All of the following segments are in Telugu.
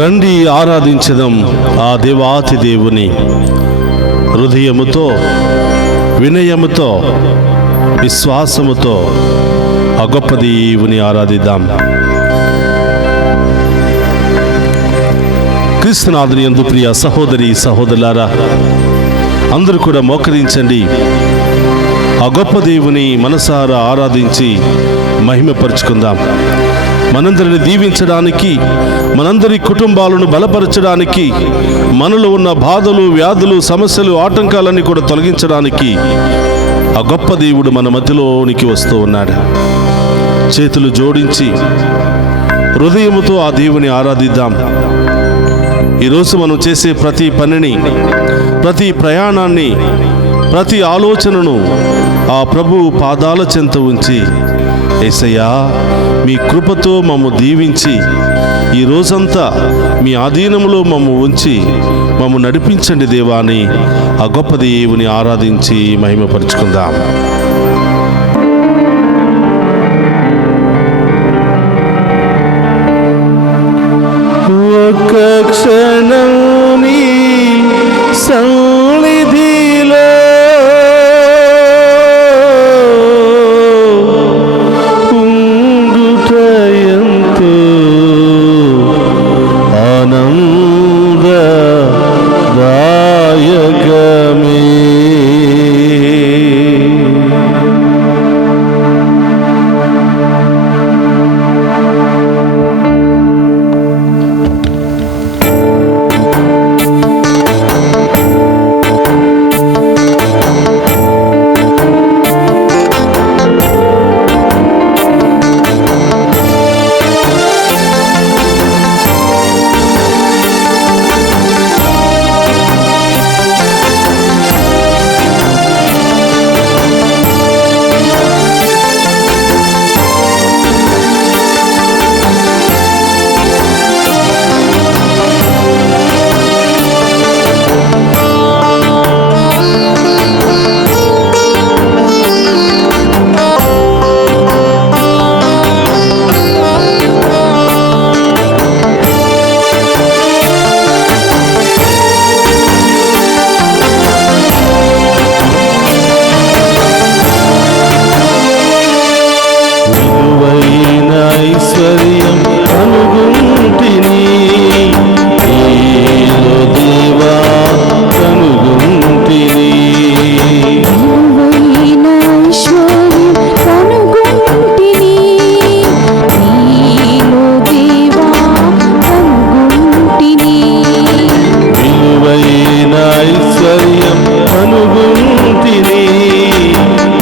రండి ఆరాధించదం ఆ దేవాతి దేవుని. హృదయముతో, వినయముతో, విశ్వాసముతో ఆ గొప్ప దేవుని ఆరాధిద్దాం. క్రీస్తునాథుని యందు ప్రియ సహోదరి సహోదరులారా, అందరూ కూడా మోకరించండి. ఆ గొప్ప దేవుని మనసారా ఆరాధించి మహిమపరుచుకుందాం. మనందరిని దీవించడానికి, మనందరి కుటుంబాలను బలపరచడానికి, మనలో ఉన్న బాధలు, వ్యాధులు, సమస్యలు, ఆటంకాలన్నీ కూడా తొలగించడానికి ఆ గొప్ప దేవుడు మన మధ్యలోనికి వస్తూ ఉన్నాడు. చేతులు జోడించి హృదయముతో ఆ దేవుని ఆరాధిద్దాం. ఈరోజు మనం చేసే ప్రతి పనిని, ప్రతి ప్రయాణాన్ని, ప్రతి ఆలోచనను ఆ ప్రభువు పాదాల చెంత ఉంచి, యేసయ్యా మీ కృపతో మమ్ము దీవించి ఈ రోజంతా మీ ఆధీనములో మమ్ము ఉంచి మమ్ము నడిపించండి దేవా అని ఆ గొప్ప దేవుని ఆరాధించి మహిమపరుచుకుందాం. ఒక్క క్షణం నీ సన్నిధిలో ఉండుటయంతో ఆనందదాయకమే. ఐశ్వర్యం కనుగొంటిని, నీలో దేవా కనుగొంటిని. విలువైన ఐశ్వర్యం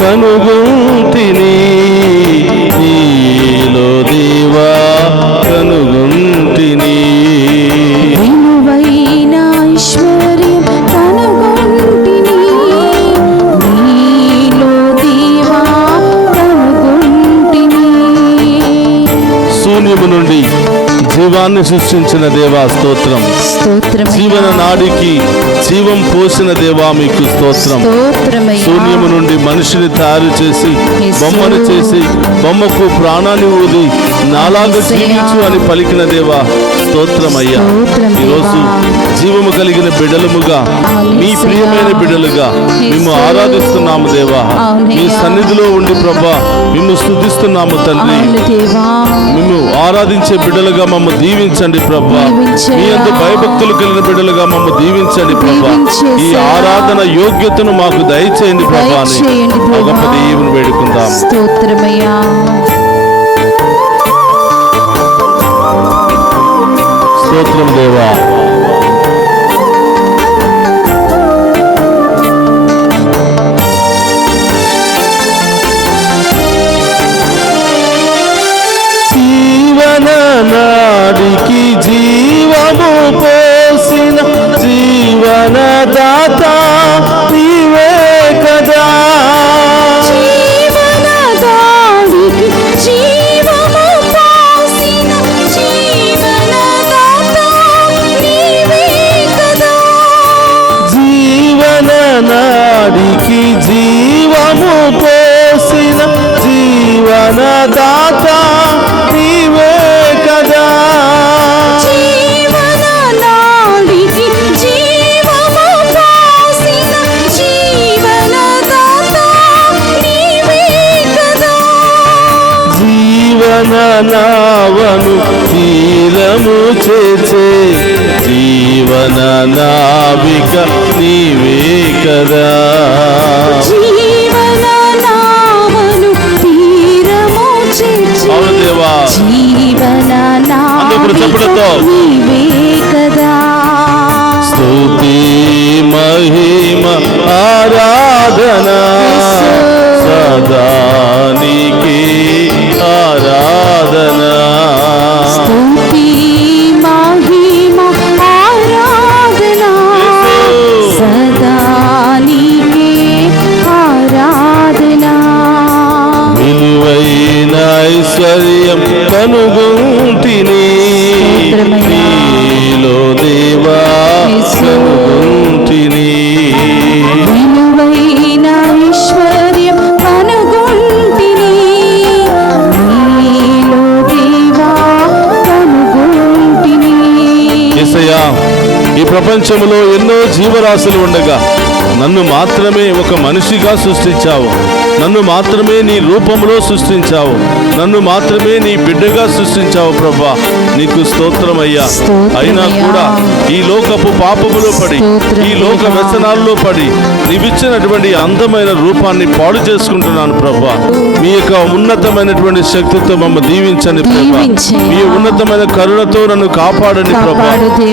కనుగొంటిని, నీలో దేవా లోకాన్ని సృష్టించిన దేవా స్తోత్రం. జీవన నాడికి జీవం పోసిన దేవా మీకు స్తోత్రం. శూన్యము నుండి మనిషిని తయారు చేసి బొమ్మను చేసి బొమ్మకు ప్రాణాన్ని ఊది నాలాగా జీవించు అని పలికిన దేవా స్తోత్రమయ్యా. ఈరోజు జీవము కలిగిన బిడ్డలముగా మీ ప్రియమైన బిడ్డలుగా మేము ఆరాధిస్తున్నాము దేవా. మీ సన్నిధిలో ఉండి ప్రభా మేము స్తుతిస్తున్నాము తండ్రి. మేము ఆరాధించే బిడ్డలుగా మమ్మ దీవించండి ప్రభా. మీ యందు భయభక్తులు కలిగిన బిడ్డలుగా మమ్మ దీవించండి ప్రభా. ఈ ఆరాధన యోగ్యతను మాకు దయచేయండి ప్రభా అని గొప్ప దేవుని వేడుకుందాం. స్తోత్రమయ్యా. స్తోత్రం దేవా. నాడికి జీవము పోసిన జీవనదాత నీవే కదా. జీవనదాడికి జీవము పోసిన జీవనదాత నీవే కదా. జీవననాడికి జీవము పోసిన జీవనదాత నీవే కదా. జీవననాడికి జీవము పోసిన జీవనదాత నీవే కదా. జీవననావను తీరము చేసే జీవన నావిక నీవే కదా. జీవననావను తీరము చేసే దేవా జీవన చెప్పులతో నీవే కదా. స్తుతి మహిమ ఆరాధన సదా నీకే ఆరాధన. స్తుతి మహిమ ఆరాధన సదా నీకే ఆరాధన. విలువైన ఐశ్వర్యం కనుగొంటిని నీలో దేవా కనుగొంటిని. విలువైన ఐశ్వర్యం కనుగొంటిని నీలో దేవా కనుగొంటిని. యేసయ్యా, ఈ ప్రపంచంలో ఎన్నో జీవరాశులు ఉండగా నన్ను మాత్రమే ఒక మనిషిగా సృష్టించావు. నన్ను మాత్రమే నీ రూపంలో సృష్టించావు. నన్ను మాత్రమే నీ బిడ్డగా సృష్టించావు ప్రభా. నీకు స్తోత్రమయ్యా. అయినా కూడా ఈ లోకపు పాపములో పడి ఈ లోక వ్యసనాల్లో పడి నీవిచ్చినటువంటి అందమైన రూపాన్ని పాడు చేసుకుంటున్నాను ప్రభా. మీ యొక్క ఉన్నతమైనటువంటి శక్తితో మమ్మ దీవించండి ప్రభా. మీ ఉన్నతమైన కరుణతో నన్ను కాపాడండి ప్రభా.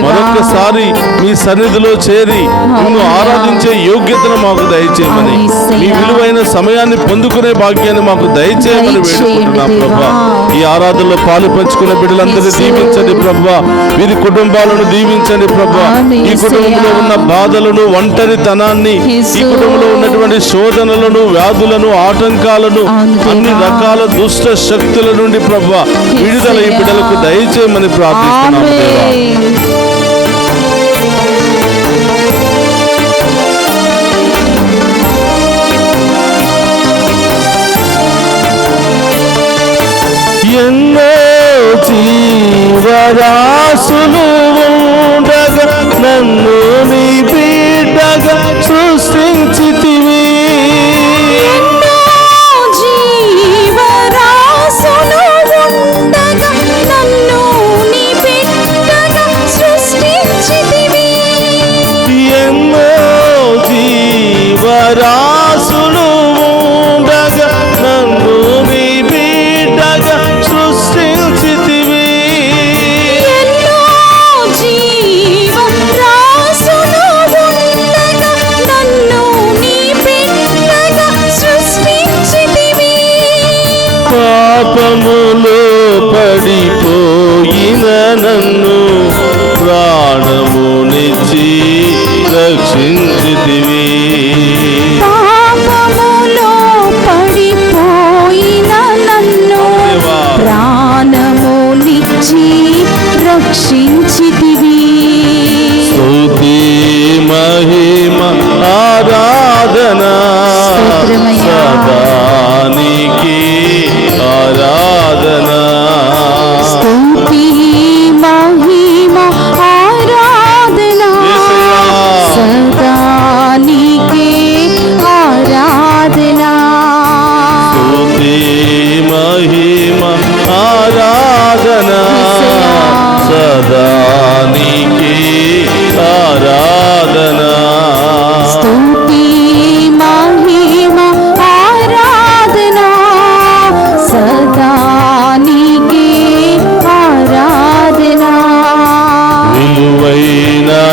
మరొకసారి మీ సన్నిధిలో చేరి నిన్ను ఆరాధించే యోగ్యతను మాకు దయచేయమని, మీ విలువైన సమయాన్ని పొందుకునే భాగ్యాన్ని మాకు దయచేయమని వేడుకుంటున్నాం ప్రభా. ఈ ఆరాధనలో పాలు పంచుకున్న బిడ్డలందరినీ దీవించండి ప్రభా. వీరి కుటుంబాలను దీవించండి ప్రభా. ఈ కుటుంబంలో ఉన్న బాధలను, ఒంటరితనాన్ని, ఈ కుటుంబంలో ఉన్నటువంటి శోధనలను, వ్యాధులను, ఆటంకాలను, అన్ని రకాల దుష్ట శక్తుల నుండి ప్రభా విడుదల ఈ బిడ్డలకు దయచేయమని ప్రార్థిస్తున్నాం దేవా. ఎన్నో జీవరాశులు ఉండగా నన్ను నీ బిడ్డగా సృష్టించితివి. జీవరాశులు ఉండగా నన్ను నీ బిడ్డగా సృష్టించితివి. ఎన్నో జీవరాశులు ఉండగా నన్ను నీ బిడ్డగా సృష్టించితివి. ఎన్నో జీవరాశులు ఉండగా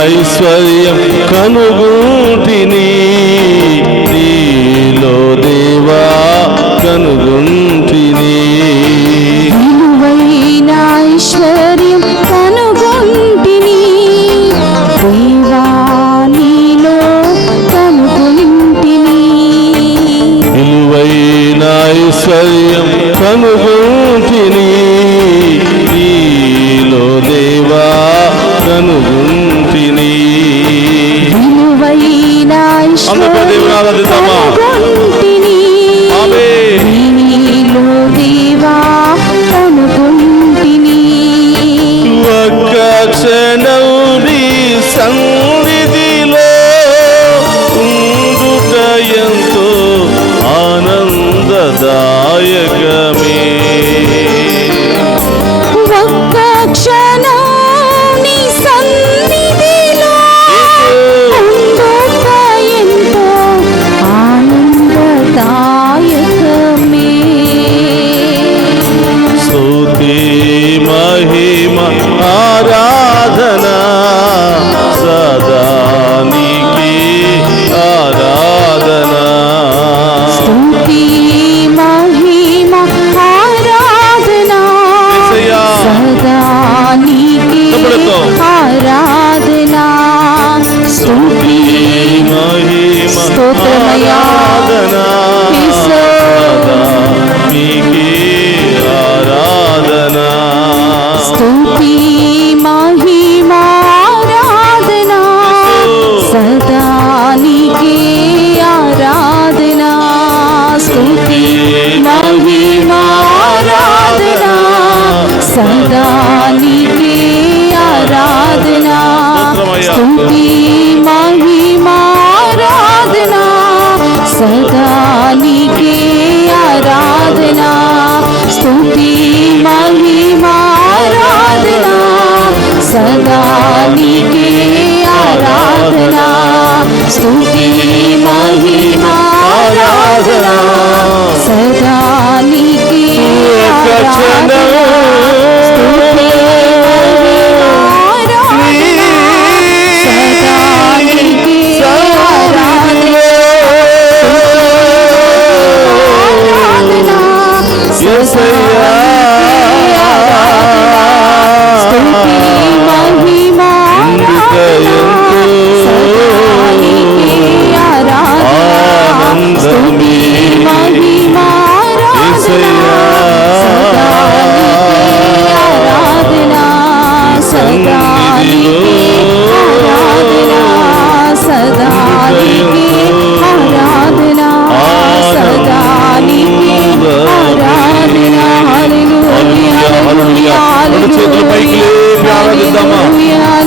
ఐశ్వర్యం కనుగొంటిని, నీలో దేవా కనుగొంటిని. విలువైన ఐశ్వర్యం కనుగొంటిని, దేవా నీలో కనుగొంటిని. విలువైన ఐశ్వర్యం కనుగొంటిని, నీలో దేవా కనుగొంటిని. విలువైన ఐశ్వర్యం కనుగొంటిని, నీలో దేవా కనుగొంటిని. ఒక్క క్షణం నీ సన్నిధిలో ఉండుట ఎంతో ఆనందదాయకమే. ఒక్క క్షణం నీ సన్నిధిలో ఉండుట ఎంతో ఆనందదాయకమే. స్తుతి మహిమ ఆరాధన సదా నీకే ఆరాధన. స్తుతి మహిమ ఆరాధన సదా నీకే ఆరాధన. స్తుతి మహిమ స్తోత్రమయ్యా ఆరాధన సదా నీకే ఆరాధన. స్తుతి మహిమ ఆరాధన సదా నీకే ఆరాధన. స్తుతి మహిమ ఆరాధన సదా నీకే ఆరాధన. స్తుతి మహిమ ఆరాధన సదా నీకే ఆరాధన. స్తుతి మహిమ ఆరాధన సదా నీకే ఆరాధన. స్తుతి మహిమ ఆరాధన సదా నీకే ఆరాధన. స్తుతి మహిమ ఆరాధన సదా నీకే ఆరాధన. స్తుతి మహిమ చేతుల పైకి లేపి ఆరాధిద్దామా?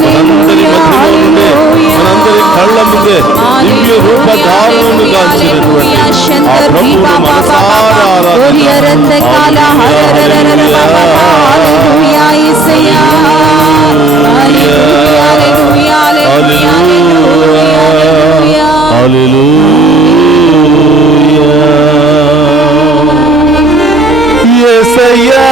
మనందరి మధ్యలో ఉండే, మనందరి కళ్ళ ముందే దివ్య రూప ధారణను కాల్చినటువంటి ఆ ప్రభువును మనసారా యేసయ్యా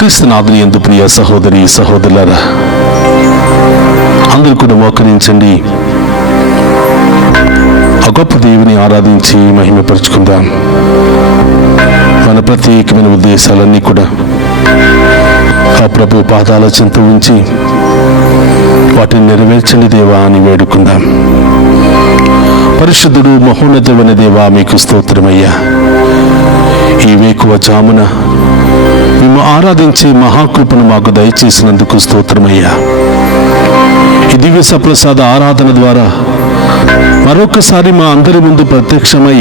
క్రీస్తునాథుని యందు ప్రియ సహోదరి సహోదరులారా, అందరూ కూడా మోకరించండి. ఆ గొప్ప దేవుని ఆరాధించి మహిమపరుచుకుందాం. మన ప్రత్యేకమైన ఉద్దేశాలన్నీ కూడా ఆ ప్రభు పాదాల చెంత ఉంచి వాటిని నెరవేర్చండి దేవా అని వేడుకుందాం. పరిశుద్ధుడు మహోన్నతుడైన దేవా, మీకు స్తోత్రమయ్యా. ఈ వేకువ జామున మేము ఆరాధించే మహాకృపను మాకు దయచేసినందుకు స్తోత్రమయ్యా. ఈ దివ్య సప్రసాద ఆరాధన ద్వారా మరొకసారి మా అందరి ముందు ప్రత్యక్షమై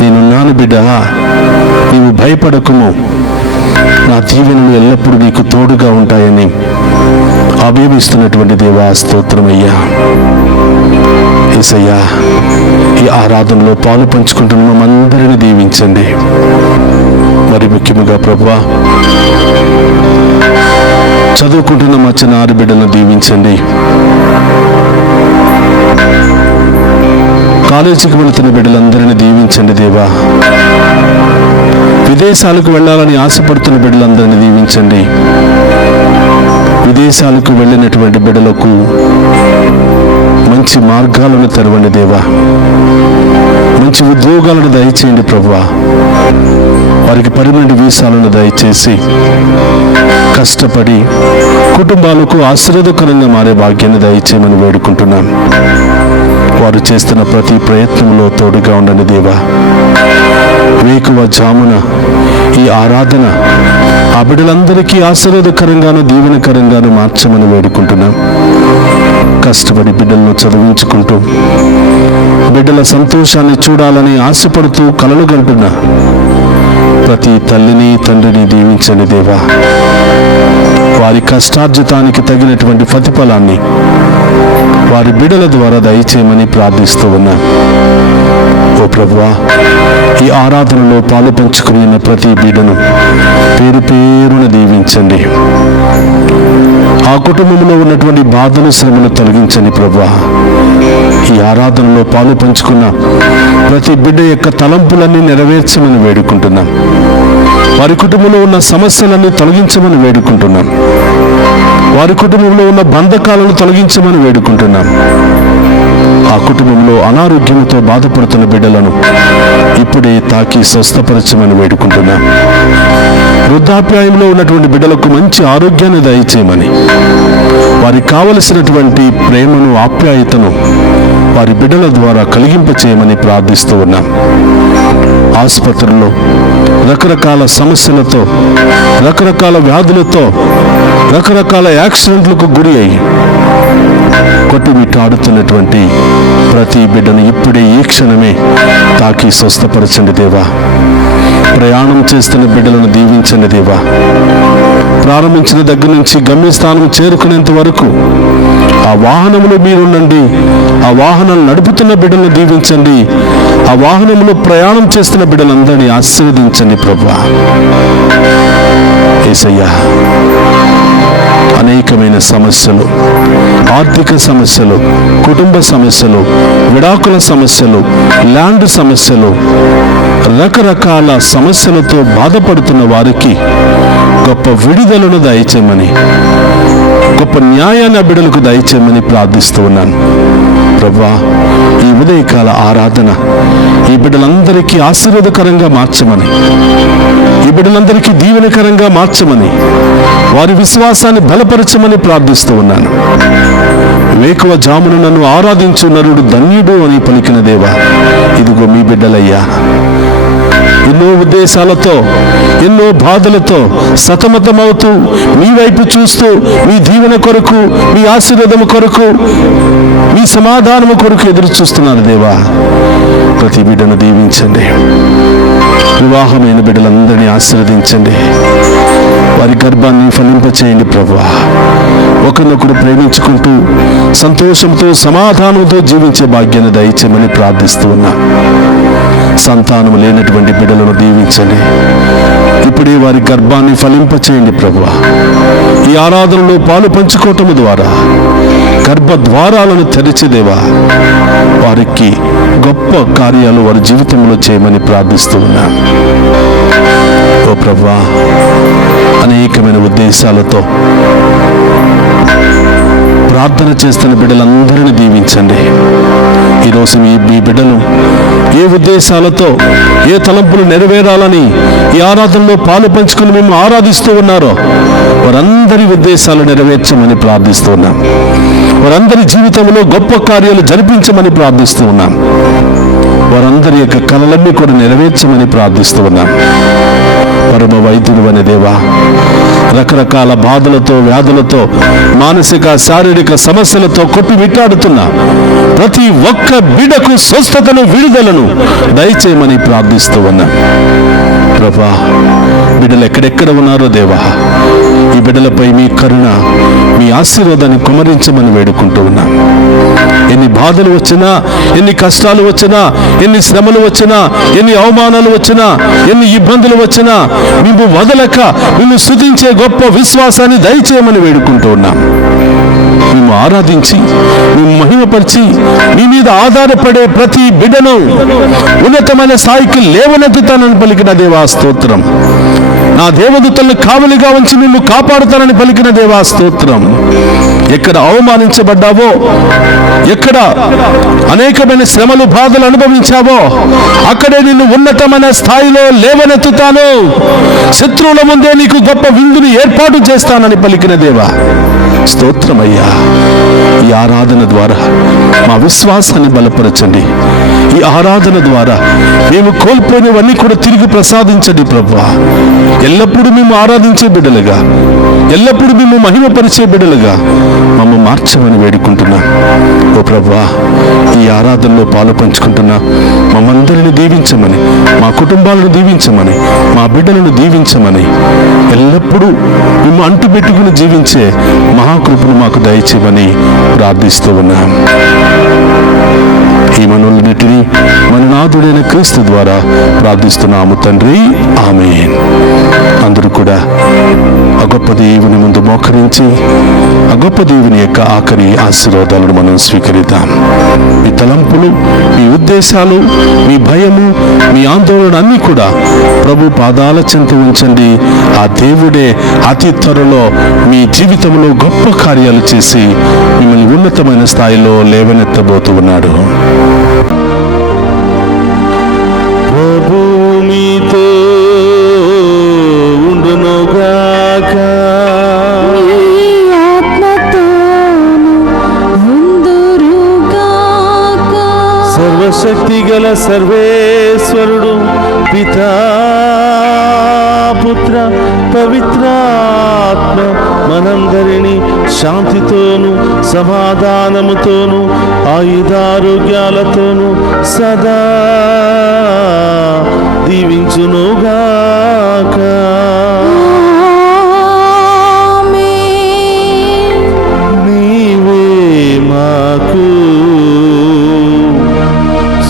నేనున్నాను బిడ్డ, నీవు భయపడకుము, నా దీవెనలు ఎల్లప్పుడూ నీకు తోడుగా ఉంటాయని అభిమిస్తున్నటువంటి దేవా స్తోత్రమయ్యా. యేసయ్యా, ఈ ఆరాధనలో పాలు పంచుకుంటున్న మమ్మందరిని దీవించండి. మరి ముఖ్యముగా ప్రభువా, చదువుకుంటున్న మా చిన్నారి బిడ్డలను దీవించండి. కాలేజీకి వెళుతున్న బిడ్డలందరినీ దీవించండి దేవా. విదేశాలకు వెళ్ళాలని ఆశపడుతున్న బిడ్డలందరినీ దీవించండి. విదేశాలకు వెళ్ళినటువంటి బిడ్డలకు మంచి మార్గాలను తెరవండి దేవా. మంచి ఉద్యోగాలను దయచేయండి ప్రభువా. వారికి పర్మనెంట్ వీసాలను దయచేసి కష్టపడి కుటుంబాలకు ఆశీర్వాదకరంగా మారే భాగ్యాన్ని దయచేయమని వేడుకుంటున్నాను. వారు చేస్తున్న ప్రతి ప్రయత్నంలో తోడుగా ఉండండి దేవా. వేకువ జామున ఈ ఆరాధన ఆ బిడ్డలందరికీ ఆశీర్వాదకరంగాను దీవెనకరంగాను మార్చమని వేడుకుంటున్నాం. కష్టపడి బిడ్డలను చదివించుకుంటూ బిడ్డల సంతోషాన్ని చూడాలని ఆశపడుతూ కలలు గంటున్న ప్రతి తల్లిని తండ్రిని దీవించండి దేవా. వారి కష్టార్జితానికి తగినటువంటి ప్రతిఫలాన్ని వారి బిడ్డల ద్వారా దయచేయమని ప్రార్థిస్తూ ఉన్నా. ఓ ప్రభువా, ఈ ఆరాధనలో పాలు పంచుకుని ఉన్న ప్రతి బిడ్డను పేరు పేరున దీవించండి. ఆ కుటుంబంలో ఉన్నటువంటి బాధలు శ్రమను తొలగించండి ప్రభువా. ఈ ఆరాధనలో పాలు పంచుకున్న ప్రతి బిడ్డ యొక్క తలంపులన్నీ నెరవేర్చమని వేడుకుంటున్నాం. వారి కుటుంబంలో ఉన్న సమస్యలన్నీ తొలగించమని వేడుకుంటున్నాం. వారి కుటుంబంలో ఉన్న బంధకాలను తొలగించమని వేడుకుంటున్నాం. ఆ కుటుంబంలో అనారోగ్యంతో బాధపడుతున్న బిడ్డలను ఇప్పుడే తాకి స్వస్థపరచమని వేడుకుంటున్నాం. వృద్ధాప్యాయంలో ఉన్నటువంటి బిడ్డలకు మంచి ఆరోగ్యాన్ని దయచేయమని, వారికి కావలసినటువంటి ప్రేమను ఆప్యాయతను వారి బిడ్డల ద్వారా కలిగింపచేయమని ప్రార్థిస్తూ ఉన్నాం. ఆసుపత్రుల్లో రకరకాల సమస్యలతో, రకరకాల వ్యాధులతో, రకరకాల యాక్సిడెంట్లకు గురి అయ్యి కొట్టుమిట్టాడుతున్నటువంటి ప్రతి బిడ్డను ఇప్పుడే ఈ క్షణమే తాకి స్వస్థపరచండి దేవా. ప్రయాణం చేస్తున్న బిడ్డలను దీవించండి దేవా. ప్రారంభించిన దగ్గర నుంచి గమ్యస్థానం చేరుకునేంత వరకు ఆ వాహనంలో మీరుండండి. ఆ వాహనాలు నడుపుతున్న బిడ్డలను దీవించండి. ఆ వాహనంలో ప్రయాణం చేస్తున్న బిడ్డలందరినీ ఆశీర్వదించండి ప్రభువా. యేసయ్యా, అనేకమైన సమస్యలు, ఆర్థిక సమస్యలు, కుటుంబ సమస్యలు, విడాకుల సమస్యలు, ల్యాండ్ సమస్యలు, రకరకాల సమస్యలతో బాధపడుతున్న వారికి గొప్ప విడుదలను దయచేయమని, గొప్ప న్యాయాన్ని బిడ్డలకు దయచేయమని ప్రార్థిస్తూ ఉన్నాను ప్రభువా. ఈ ఉదయకాల ఆరాధన ఈ బిడ్డలందరికీ ఆశీర్వాదకరంగా మార్చమని, ఈ బిడ్డలందరికీ దీవెనకరంగా మార్చమని, వారి విశ్వాసాన్ని బలపరచమని ప్రార్థిస్తూ ఉన్నాను. వేకువ జామున నన్ను ఆరాధించు నరుడు ధన్యుడు అని పలికిన దేవా, ఇదిగో మీ బిడ్డలయ్యా. ఎన్నో ఉద్దేశాలతో, ఎన్నో బాధలతో సతమతమవుతూ మీ వైపు చూస్తూ మీ దీవెన కొరకు, మీ ఆశీర్వాదము కొరకు, మీ సమాధానము కొరకు ఎదురు చూస్తున్నారు దేవా. ప్రతి బిడ్డను దీవించండి. వివాహమైన బిడ్డలందరినీ ఆశీర్వదించండి. వారి గర్భాన్ని ఫలింపచేయండి ప్రభువా. ఒకరినొకరు ప్రేమించుకుంటూ సంతోషంతో సమాధానంతో జీవించే భాగ్యాన్ని దయచేయమని ప్రార్థిస్తూ ఉన్నా. సంతానము లేనటువంటి బిడ్డలను దీవించండి. ఇప్పుడే వారి గర్భాన్ని ఫలింపచేయండి ప్రభువా. ఈ ఆరాధనలో పాలు పంచుకోవటం ద్వారా గర్భ ద్వారాలను తెరిచేదేవా, వారికి గొప్ప కార్యాలు వారి జీవితంలో చేయమని ప్రార్థిస్తూ ఉన్నా. ఓ ప్రభువా, అనేకమైన ఉద్దేశాలతో ప్రార్థన చేస్తున్న బిడ్డలందరినీ దీవించండి. ఈరోజు మీ బిడ్డలు ఏ ఉద్దేశాలతో, ఏ తలంపులు నెరవేరాలని ఈ ఆరాధనలో పాలు పంచుకుని మేము ఆరాధిస్తూ ఉన్నారో వారందరి ఉద్దేశాలు నెరవేర్చమని ప్రార్థిస్తూ ఉన్నాం. వారందరి జీవితంలో గొప్ప కార్యాలు జరిపించమని ప్రార్థిస్తూ ఉన్నాం. వారందరి యొక్క కలలన్నీ కూడా నెరవేర్చమని ప్రార్థిస్తూ ఉన్నాం. పరమ వైద్యుడు అనే దేవా, రకరకాల బాధలతో, వ్యాధులతో, మానసిక శారీరక సమస్యలతో కొట్టుమిట్టాడుతున్న ప్రతి ఒక్క బిడ్డకు స్వస్థతను, విడుదలను దయచేయమని ప్రార్థిస్తూ ఉన్నా ప్రభా. బిడ్డలు ఎక్కడెక్కడ ఉన్నారో దేవా, ఈ బిడ్డలపై మీ కరుణ, మీ ఆశీర్వాదాన్ని కుమరించమని వేడుకుంటూ ఉన్నా. ఎన్ని బాధలు వచ్చినా, ఎన్ని కష్టాలు వచ్చినా, ఎన్ని శ్రమలు వచ్చినా, ఎన్ని అవమానాలు వచ్చినా, ఎన్ని ఇబ్బందులు వచ్చినా మేము వదలక మేము స్తుతించే గొప్ప విశ్వాసాన్ని దయచేయమని వేడుకుంటూ ఉన్నాం. మేము ఆరాధించి, మేము మహిమపరిచి, మీ మీద ఆధారపడే ప్రతి బిడ్డను ఉన్నతమైన స్థాయికి లేవనెత్తుతానని పలికిన దేవా స్తోత్రం. నా దేవదూతలను కావలిగా ఉంచి నిన్ను కాపాడుతానని పలికిన దేవా స్తోత్రం. ఎక్కడ అవమానించబడ్డావో, ఎక్కడ అనేకమైన శ్రమలు, బాధలు అనుభవించావో అక్కడే నిన్ను ఉన్నతమైన స్థాయిలో లేవనెత్తుతాను. శత్రువుల ముందే నీకు గొప్ప విందుని ఏర్పాటు చేస్తానని పలికిన దేవా స్తోత్రమయ్యా. ఈ ఆరాధన ద్వారా మా విశ్వాసాన్ని బలపరచండి. ఈ ఆరాధన ద్వారా మేము కోల్పోయినవన్నీ కూడా తిరిగి ప్రసాదించండి ప్రభువా. ఎల్లప్పుడూ మేము ఆరాధించే బిడ్డలుగా, ఎల్లప్పుడూ మేము మహిమపరిచే బిడ్డలుగా మమ్మ మార్చమని వేడుకుంటున్నా. ఓ ప్రభువా, ఈ ఆరాధనలో పాలు పంచుకుంటున్నా మమ్మందరిని దీవించమని, మా కుటుంబాలను దీవించమని, మా బిడ్డలను దీవించమని, ఎల్లప్పుడూ మేము అంటు పెట్టుకుని జీవించే మహాకృపను మాకు దయచేయమని ప్రార్థిస్తూ ఉన్నాం. ఈ మనవులన్నిటినీ మన నాథుడైన క్రీస్తు ద్వారా ప్రార్థిస్తున్నాము తండ్రి, ఆమేన్. అందరూ కూడా ఆ గొప్ప దేవుని ముందు మోకరించి ఆ గొప్ప దేవుని యొక్క ఆఖరి ఆశీర్వాదాలను మనం స్వీకరిద్దాం. మీ తలంపులు, మీ ఉద్దేశాలు, మీ భయము, మీ ఆందోళన అన్నీ కూడా ప్రభు పాదాల చెంత ఉంచండి. ఆ దేవుడే అతి త్వరలో మీ జీవితంలో గొప్ప కార్యాలు చేసి మిమ్మల్ని ఉన్నతమైన స్థాయిలో లేవనెత్తబోతూ ఉన్నాడు. ప్రభు మీతో ఉండునుగాక, మీ ఆత్మతోను ఉందురుగాక. సర్వశక్తి గల సర్వేశ్వరుడు పితా, పుత్ర, పవిత్రాత్మ మనందరినీ శాంతితోను, సమాధానముతోను, ఆయుధారోగ్యాలతోను సదా దీవించునుగాక. ఆమేన్. నీవే మాకు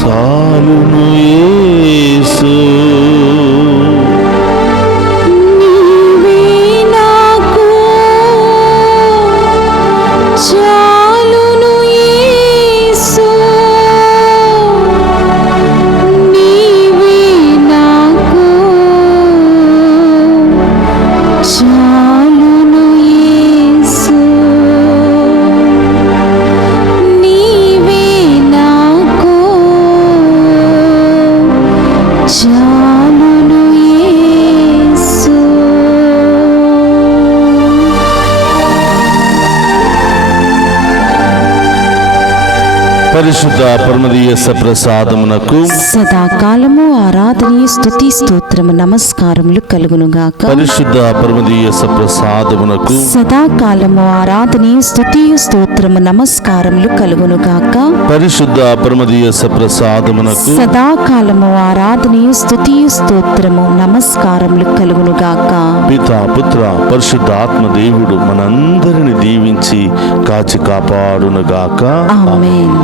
చాలును యేసు, నీవే నాకు చాలును యేసు, నీవే నాకు చాలును యేసు, నీవే నాకు చాలును యేసు. పరిశుద్ధ పరమదీయ ప్రసాదమునకు సదాకాలము ఆరాధనీయ స్తుతి స్తోత్రము నమస్కారములు కలుగునుగాక. పరిశుద్ధ పరమదీయ ప్రసాదమునకు సదాకాలము ఆరాధనీయ స్తుతి స్తోత్రము నమస్కారములు కలుగునుగాక. పరిశుద్ధ పరమదీయ ప్రసాదమునకు సదాకాలము ఆరాధనీయ స్తుతి స్తోత్రము నమస్కారములు కలుగునుగాక. పితా, పుత్ర, పరిశుద్ధ ఆత్మ దేవుడు మనందరిని దీవించి కాచి కాపాడునుగాక. ఆమేన్.